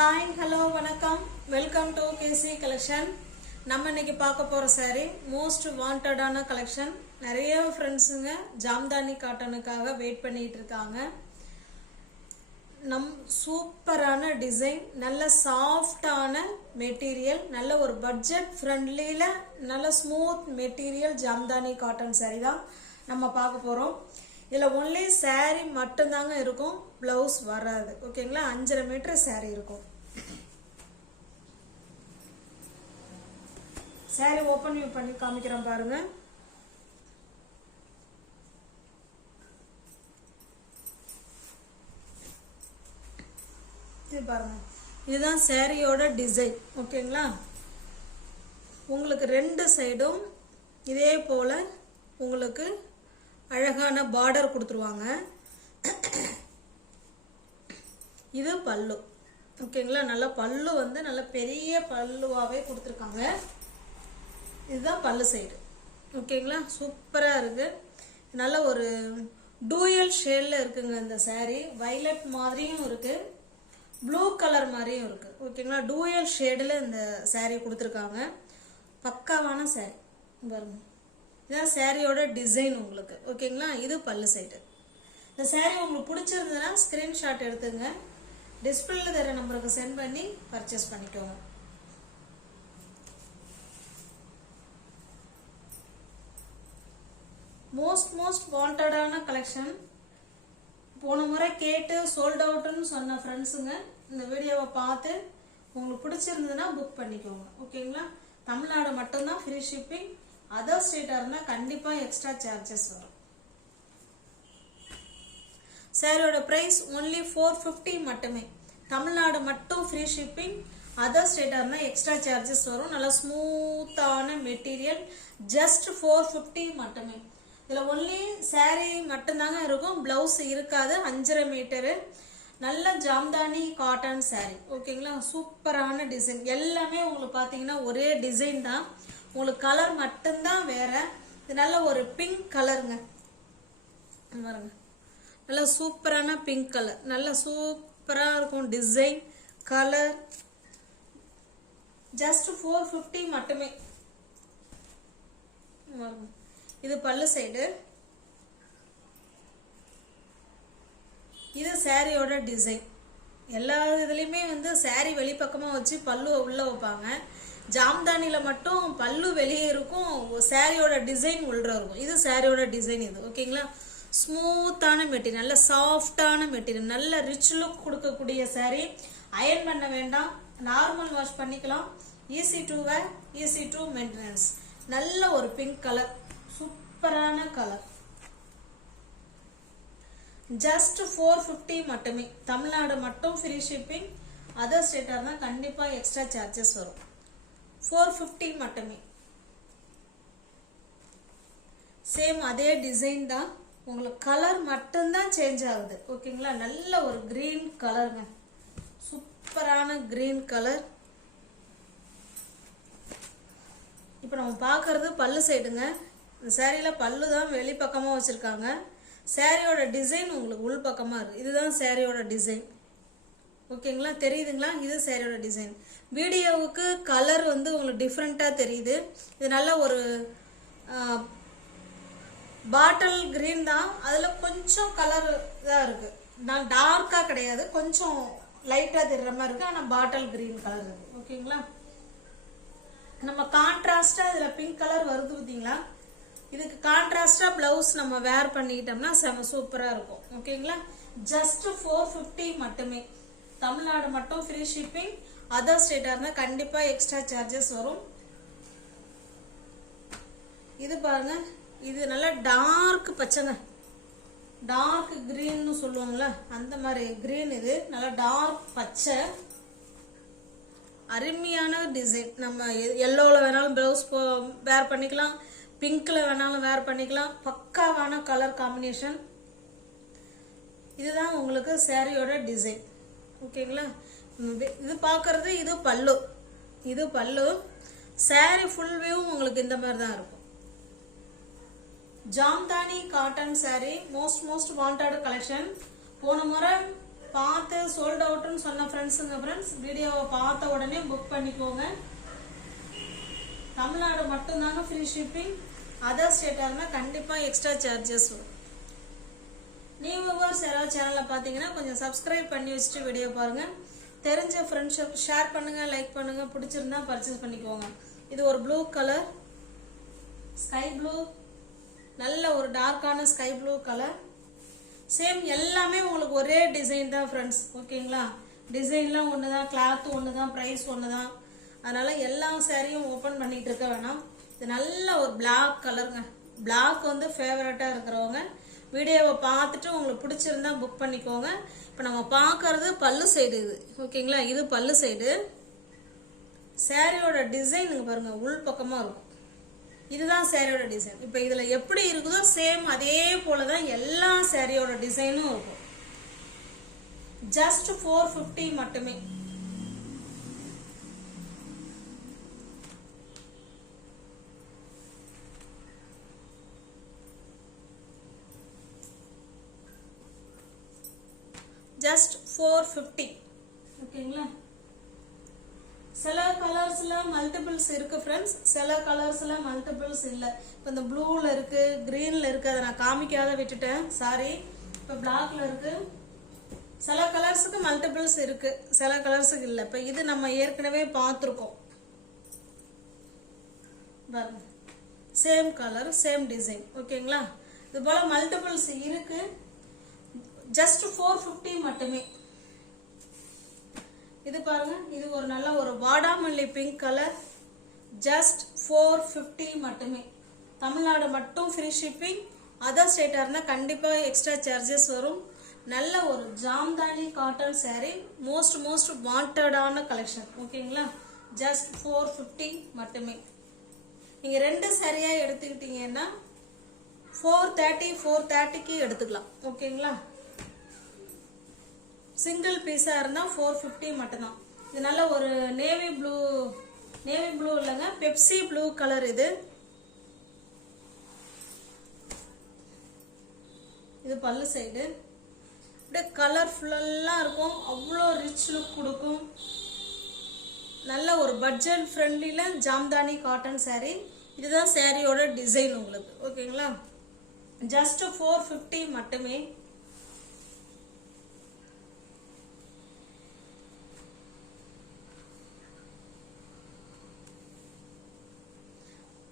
Hi hello வணக்கம் welcome to KC collection. நம்ம இன்னைக்கு பார்க்க போகிற சாரீ மோஸ்ட் வாண்டடான கலெக்ஷன். நிறைய ஃப்ரெண்ட்ஸுங்க ஜாம்தானி காட்டனுக்காக வெயிட் பண்ணிட்டு இருக்காங்க. சூப்பரான டிசைன், நல்ல சாஃப்டான மெட்டீரியல், நல்ல ஒரு பட்ஜெட் ஃப்ரெண்ட்லியில் நல்ல smooth material Jamdani cotton sari தான் நம்ம பார்க்க போகிறோம். இதில் ஒன்லி சாரீ மட்டும்தாங்க இருக்கும், ப்ளவுஸ் வராது. ஓகேங்களா, 5.5 மீட்டர் சாரீ இருக்கும். சாரீ ஓப்பன் பண்ணி காமிக்கிறேன் பாருங்க. இது பாருங்க, இதுதான் சாரியோட டிசைன். ஓகேங்களா, உங்களுக்கு 2 சைடும் இதே போல உங்களுக்கு அழகான பார்டர் கொடுத்துருவாங்க. இது பல்லு. ஓகேங்களா, நல்ல பல்லு வந்து நல்ல பெரிய பல்லுவாவே கொடுத்துருக்காங்க. இதுதான் பல்லு சைடு. ஓகேங்களா, சூப்பராக இருக்கு. நல்ல ஒரு டூயல் ஷேடில் இருக்குங்க இந்த சாரீ. வைலட் மாதிரியும் இருக்கு, ப்ளூ கலர் மாதிரியும் இருக்கு. ஓகேங்களா, டூயல் ஷேடில் இந்த சாரீ கொடுத்துருக்காங்க. பக்காவான சாரீ பாருங்க. இதுதான் சாரியோட டிசைன் உங்களுக்கு. ஓகேங்களா, இது பல்லு சைடு. இந்த சாரீ உங்களுக்கு பிடிச்சிருந்ததுன்னா ஸ்கிரீன்ஷாட் எடுத்துங்க, டிஸ்பிளேல தர நம்பருக்கு சென்ட் பண்ணி பர்ச்சேஸ் பண்ணிக்கோங்க. மோஸ்ட் வாண்டடான கலெக்ஷன். போன முறை கேட்டு சோல்ட் அவுட்னு சொன்ன ஃப்ரெண்ட்ஸுங்க இந்த வீடியோவை பார்த்து உங்களுக்கு பிடிச்சிருந்ததுன்னா புக் பண்ணிக்கோங்க. ஓகேங்களா, தமிழ்நாடு மட்டும்தான் ஃப்ரீ ஷிப்பிங். அதர் ஸ்டேட்டாக இருந்தால் கண்டிப்பாக எக்ஸ்ட்ரா சார்ஜஸ் வரும். சாரியோட ப்ரைஸ் ஒன்லி 450 மட்டுமே. தமிழ்நாடு மட்டும் ஃப்ரீ ஷிப்பிங். அதர் ஸ்டேட்டாக இருந்தால் எக்ஸ்ட்ரா சார்ஜஸ் வரும். நல்லா ஸ்மூத்தான மெட்டீரியல், ஜஸ்ட் 450 மட்டுமே. இதில் ஒன்லி சாரீ மட்டும்தாங்க இருக்கும், ப்ளவுஸ் இருக்காது. 5.5 மீட்டரு நல்ல ஜாம்தானி காட்டன் சாரீ. ஓகேங்களா, சூப்பரான டிசைன். எல்லாமே உங்களுக்கு பார்த்தீங்கன்னா ஒரே டிசைன் தான், உங்களுக்கு கலர் மட்டும்தான் வேற. இது நல்ல ஒரு பிங்க் கலருங்க பாருங்க, நல்ல சூப்பரான பிங்க் கலர், நல்ல சூப்பராக இருக்கும் டிசைன், கலர். ஜஸ்ட் 450 மட்டுமே. இது பல்லு சைடு. இது சாரியோட டிசைன். எல்லா இதுலையுமே வந்து சாரி வெளிப்பக்கமாக வச்சு பல்லு உள்ள வைப்பாங்க. ஜாம்தானியில மட்டும் பல்லு வெளியே இருக்கும், சாரியோட டிசைன் உள்ள இருக்கும். இது சாரியோட டிசைன் இது. ஓகேங்களா, ஸ்மூத்தான மெட்டீரியல், நல்ல சாஃப்டான மெட்டீரியல், நல்ல ரிச் லுக் கொடுக்கக்கூடிய சாரி. அயர்ன் பண்ண வேண்டாம், நார்மல் வாஷ் பண்ணிக்கலாம். Easy to wear, easy to maintenance. நல்ல ஒரு பிங்க் கலர், சூப்பரான கலர். ஜஸ்ட் 450 மட்டுமே. தமிழ்நாடு மட்டும் ஃப்ரீ ஷிப்பிங். அதர் ஸ்டேட்டாக இருந்தால் கண்டிப்பாக எக்ஸ்ட்ரா சார்ஜஸ் வரும். 450 மட்டுமே. சேம் அதே டிசைன் தான், உங்களுக்கு கலர் மட்டும்தான் சேஞ்ச் ஆகுது. ஓகேங்களா, நல்ல ஒரு கிரீன் கலருங்க, சூப்பரான கிரீன் கலர். இப்போ நம்ம பார்க்கறது பல்லு சைடுங்க. இந்த சாரியில் பல்லு தான் வெளிப்பக்கமாக வச்சுருக்காங்க. சாரியோட டிசைன் உங்களுக்கு உள் பக்கமாக இருக்குது. இதுதான் சாரியோட டிசைன். ஓகேங்களா, தெரியுதுங்களா? இது சாரியோட டிசைன். வீடியோவுக்கு கலர் வந்து உங்களுக்கு டிஃப்ரெண்ட்டாக தெரியுது. இது நல்ல ஒரு பாட்டில் கிரீன் தான், அதில் கொஞ்சம் கலர் தான் இருக்குது. நான் டார்க்காக கிடையாது, கொஞ்சம் லைட்டாக தெரிகிற மாதிரி இருக்குது, ஆனால் பாட்டில் கிரீன் கலர் இருக்குது. ஓகேங்களா, நம்ம கான்ட்ராஸ்டாக இதில் பிங்க் கலர் வருது பார்த்தீங்களா, இதுக்கு கான்ட்ராஸ்டாக ப்ளவுஸ் நம்ம வேர் பண்ணிக்கிட்டோம்னா செம சூப்பராக இருக்கும். ஓகேங்களா, ஜஸ்ட் 450 மட்டுமே. தமிழ்நாடு மட்டும் ஃப்ரீ ஷிப்பிங். அதர் ஸ்டேட்டாக இருந்தால் கண்டிப்பாக எக்ஸ்ட்ரா சார்ஜஸ் வரும். இது பாருங்க, இது நல்லா டார்க் பச்சைங்க, டார்க் கிரீன்னு சொல்லுவாங்களா அந்த மாதிரி கிரீன். இது நல்லா டார்க் பச்சை, அருமையான டிசைன். நம்ம எல்லோவில் வேணாலும் ப்ளவுஸ் வேர் பண்ணிக்கலாம், பிங்க்கில் வேணாலும் வேர் பண்ணிக்கலாம். பக்காவான கலர் காம்பினேஷன். இதுதான் உங்களுக்கு சாரியோட டிசைன். ஓகேங்களா, இது பார்க்கறது இது பல்லு. இது பல்லு. சாரி ஃபுல் வியூ உங்களுக்கு இந்த மாதிரி தான் இருக்கும். Jamdani cotton sorry most wanted collection. போன முறை பார்த்து சோல்ட் அவுட்னு சொன்ன ஃப்ரெண்ட்ஸுங்க ஃப்ரெண்ட்ஸ் வீடியோவை பார்த்த உடனே புக் பண்ணிக்கோங்க. தமிழ்நாடு மட்டும்தாங்க ஃப்ரீ ஷிப்பிங். அதர் ஸ்டேட்டாக இருந்தால் கண்டிப்பாக எக்ஸ்ட்ரா சார்ஜஸ் வரும். நியூ வியூவர்ஸ் யாராவது சேனலில் பார்த்தீங்கன்னா கொஞ்சம் சப்ஸ்கிரைப் பண்ணி வச்சுட்டு வீடியோ பாருங்கள். தெரிஞ்ச ஃப்ரெண்ட்ஷிப் ஷேர் பண்ணுங்கள், லைக் பண்ணுங்கள், பிடிச்சிருந்தா பர்ச்சேஸ் பண்ணிக்கோங்க. இது ஒரு ப்ளூ கலர், ஸ்கை ப்ளூ, நல்ல ஒரு டார்க்கான ஸ்கை ப்ளூ கலர். சேம் எல்லாமே உங்களுக்கு ஒரே டிசைன் தான் ஃப்ரெண்ட்ஸ். ஓகேங்களா, டிசைன்லாம் ஒன்று தான், கிளாத் ஒன்று தான், ப்ரைஸ் ஒன்று தான். அதனால் எல்லா சாரியும் ஓப்பன் பண்ணிகிட்டு இருக்க வேணாம். இது நல்ல ஒரு பிளாக் கலருங்க. பிளாக் வந்து ஃபேவரட்டாக இருக்கிறவங்க வீடியோவை பார்த்துட்டு உங்களுக்கு பிடிச்சிருந்தா புக் பண்ணிக்கோங்க. இப்போ நம்ம பார்க்கறது பல்லு சைடு இது. ஓகேங்களா, இது பல்லு சைடு. சாரியோட டிசைனுங்க பாருங்க, உள் பக்கமாக இருக்கும். இதுதான் சாரியோட டிசைன். இப்போ இதில் எப்படி இருக்குதோ சேம் அதே போல தான் எல்லா சாரியோட டிசைனும் இருக்கும். ஜஸ்ட் 450 மட்டுமே. ஜஸ்ட் 450. ஓகேங்களா, சில கலர்ஸ்ல மல்டிபிள்ஸ் இருக்கு ஃப்ரெண்ட்ஸ், சில கலர்ஸ்ல மல்டிபிள்ஸ் இல்லை. இப்போ இந்த ப்ளூல இருக்கு, கிரீன்ல இருக்கு, அதை நான் காமிக்காத விட்டுட்டேன், சாரி. இப்போ பிளாக்ல இருக்கு. சில கலர்ஸுக்கு மல்டிபிள்ஸ் இருக்கு, சில கலர்ஸுக்கு இல்லை. இப்போ இது நம்ம ஏற்கனவே பார்த்துருக்கோம். Same colour same design. ஓகேங்களா, இது போல மல்டிபிள்ஸ் இருக்கு. ஜஸ்ட் 450 மட்டுமே. இது பாருங்க, இது ஒரு நல்ல ஒரு வாடாமல்லி பிங்க் கலர். ஜஸ்ட் 450 மட்டுமே. தமிழ்நாடு மட்டும் ஃப்ரீ ஷிப்பிங். அதர் ஸ்டேட்டாக இருந்தால் கண்டிப்பாக எக்ஸ்ட்ரா சார்ஜஸ் வரும். நல்ல ஒரு ஜாம்தானி காட்டன் சாரீ, மோஸ்ட் வாண்டடான கலெக்ஷன். ஓகேங்களா, ஜஸ்ட் 450 மட்டுமே. நீங்கள் ரெண்டு சாரியாக எடுத்துக்கிட்டீங்கன்னா 430க்கு எடுத்துக்கலாம். ஓகேங்களா, சிங்கிள் பீஸாக இருந்தால் 450 மட்டும்தான். இது நல்ல ஒரு நேவி ப்ளூ இல்லைங்க, பெப்சி ப்ளூ கலர். இது பல்லு சைடு. அப்படியே கலர்ஃபுல்லாக இருக்கும், அவ்வளோ ரிச் லுக் கொடுக்கும். நல்ல ஒரு பட்ஜெட் ஃப்ரெண்ட்லியில் ஜாம்தானி காட்டன் சாரீ. இதுதான் சாரியோட டிசைன் உங்களுக்கு. ஓகேங்களா, ஜஸ்ட் 450 மட்டுமே.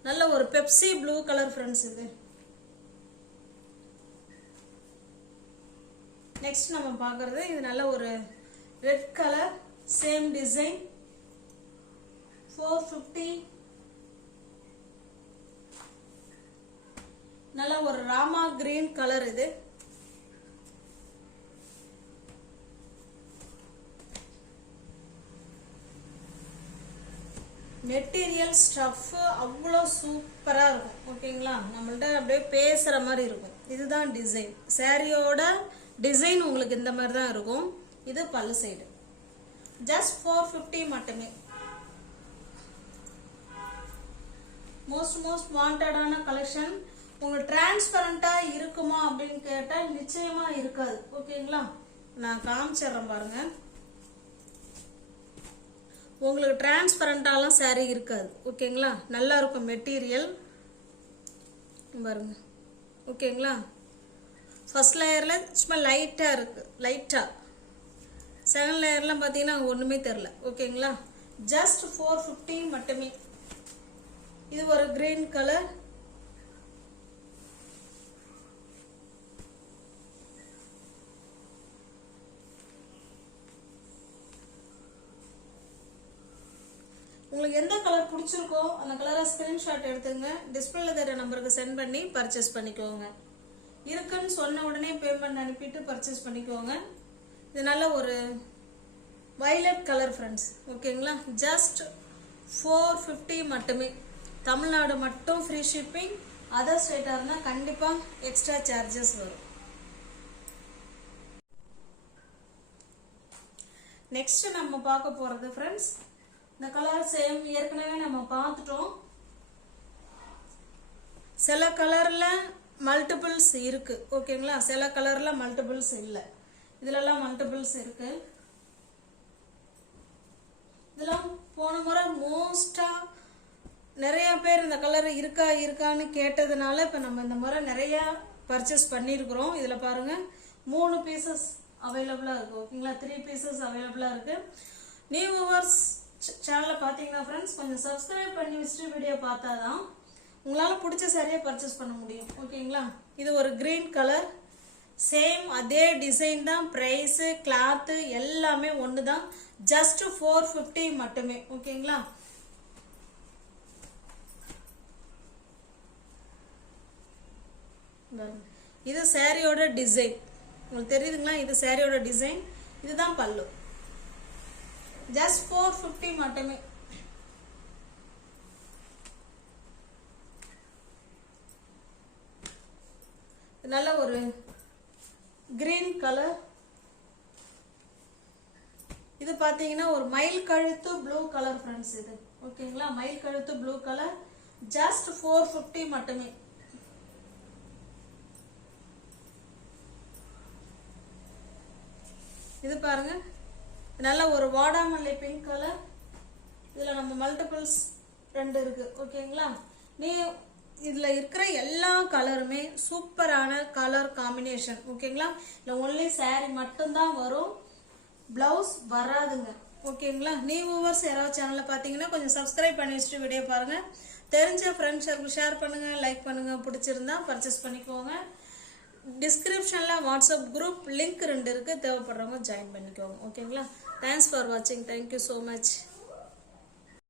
நல்ல ஒரு பெப்சி ப்ளூ கலர் ஃப்ரெண்ட்ஸ். இது நெக்ஸ்ட் நம்ம பார்க்கறது இது நல்ல ஒரு ரெட் கலர், சேம் டிசைன், 450. நல்ல ஒரு ராமா கிரீன் கலர். இது மெட்டீரியல் ஸ்டஃப் அவ்வளோ சூப்பராக இருக்கும். ஓகேங்களா, நம்மள்ட்ட அப்படியே பேசுகிற மாதிரி இருக்கும். இதுதான் டிசைன். சாரியோட டிசைன் உங்களுக்கு இந்த மாதிரி தான் இருக்கும். இது பல்லு சைடு. ஜஸ்ட் 450 மட்டுமே. மோஸ்ட் வாண்டடான கலெக்ஷன். உங்களுக்கு டிரான்ஸ்பரண்டாக இருக்குமா அப்படின்னு கேட்டால் நிச்சயமாக இருக்காது. ஓகேங்களா, நான் காமிச்சிடுறேன் பாருங்க. உங்களுக்கு டிரான்ஸ்பரண்டாலாம் சாரீ இருக்காது. ஓகேங்களா, நல்லா இருக்கும் மெட்டீரியல் பாருங்க. ஓகேங்களா, ஃபர்ஸ்ட் லேயரில் சும்மா லைட்டாக இருக்குது, லைட்டாக. செகண்ட் லேயர்லாம் பார்த்தீங்கன்னா ஒன்றுமே தெரில. ஓகேங்களா, ஜஸ்ட் 450 மட்டுமே. இது ஒரு கிரீன் கலர். உங்களுக்கு எந்த கலர் பிடிச்சிருக்கோ அந்த கலரை ஸ்கிரீன்ஷாட் எடுத்துங்க, டிஸ்பிளேல தர நம்பருக்கு சென்ட் பண்ணி பர்ச்சேஸ் பண்ணிக்கோங்க. இருக்குன்னு சொன்ன உடனே பேமெண்ட் அனுப்பிட்டு பர்ச்சேஸ் பண்ணிக்கோங்க. இது நல்ல ஒரு வயலட் கலர் ஃப்ரெண்ட்ஸ். ஓகேங்களா, ஜஸ்ட் 450 மட்டுமே. தமிழ்நாடு மட்டும் ஃப்ரீ ஷிப்பிங். அதர் ஸ்டேட்டாக இருந்தால் கண்டிப்பாக எக்ஸ்ட்ரா சார்ஜஸ் வரும். நெக்ஸ்ட் நம்ம பார்க்க போகிறது ஃப்ரெண்ட்ஸ், இந்த கலர் சேம் ஏற்கனவே நம்ம பார்த்துட்டோம். சில கலரில் மல்டிபிள்ஸ் இருக்குது. ஓகேங்களா, சில கலரில் மல்டிபிள்ஸ் இல்லை. இதுலலாம் மல்டிபிள்ஸ் இருக்கு. இதெல்லாம் போன முறை மோஸ்டா நிறைய பேர் இந்த கலர் இருக்கான்னு கேட்டதுனால இப்போ நம்ம இந்த முறை நிறைய பர்ச்சேஸ் பண்ணியிருக்கிறோம். இதில் பாருங்க 3 பீசஸ் அவைலபிளாக இருக்கு. ஓகேங்களா, 3 பீசஸ் அவைலபிளாக இருக்கு. நியூ வியூவர்ஸ் சேனலை பார்த்தீங்கன்னா ஃப்ரெண்ட்ஸ் கொஞ்சம் சப்ஸ்கிரைப் பண்ணி வச்சுட்டு வீடியோ பார்த்தாதான் உங்களால் பிடிச்ச சாரியை பர்ச்சேஸ் பண்ண முடியும். ஓகேங்களா, இது ஒரு கிரீன் கலர், சேம் அதே டிசைன் தான், ப்ரைஸு கிளாத்து எல்லாமே ஒன்று தான், ஜஸ்ட் 450 மட்டுமே. ஓகேங்களா, இது சாரியோட டிசைன் உங்களுக்கு தெரியுதுங்களா, இது சாரியோட டிசைன், இதுதான் பல்லு, ஜஸ்ட் 450 மட்டுமே. நல்ல ஒரு கிரீன் கலர், இது பாத்தீங்கன்னா ஒரு மயில் கழுத்து ப்ளூ கலர் ஃப்ரெண்ட்ஸ். இது ஓகேங்களா, மயில் கழுத்து ப்ளூ கலர், ஜஸ்ட் 450 மட்டுமே. இது பாருங்க, நல்ல ஒரு வாடாமல்லி பிங்க் கலர், இதுல நம்ம மல்டிபிள்ஸ் 2 இருக்கு. ஓகேங்களா, நீ இதுல இருக்கிற எல்லா கலருமே சூப்பரான கலர் காம்பினேஷன். ஓகேங்களா, இல்ல ஒன்லி சாரி மட்டும்தான் வரும், பிளவுஸ் வராதுங்க. ஓகேங்களா, நியூ வியூவர்ஸ் யாராவது சேனல்ல பாத்தீங்கன்னா கொஞ்சம் சப்ஸ்கிரைப் பண்ணி வச்சுட்டு வீடியோ பாருங்க. தெரிஞ்ச ஃப்ரெண்ட்ஸ் ஷேர் பண்ணுங்க, லைக் பண்ணுங்க, பிடிச்சிருந்தா பர்ச்சேஸ் பண்ணிக்கோங்க. டிஸ்கிரிப்ஷன்ல வாட்ஸ்அப் குரூப் லிங்க் 2 இருக்கு, தேவைப்படுறவங்க ஜாயின் பண்ணிக்கோங்க. ஓகேங்களா, தேங்க்ஸ் ஃபார் வாட்சிங், தேங்க்யூ ஸோ மச்.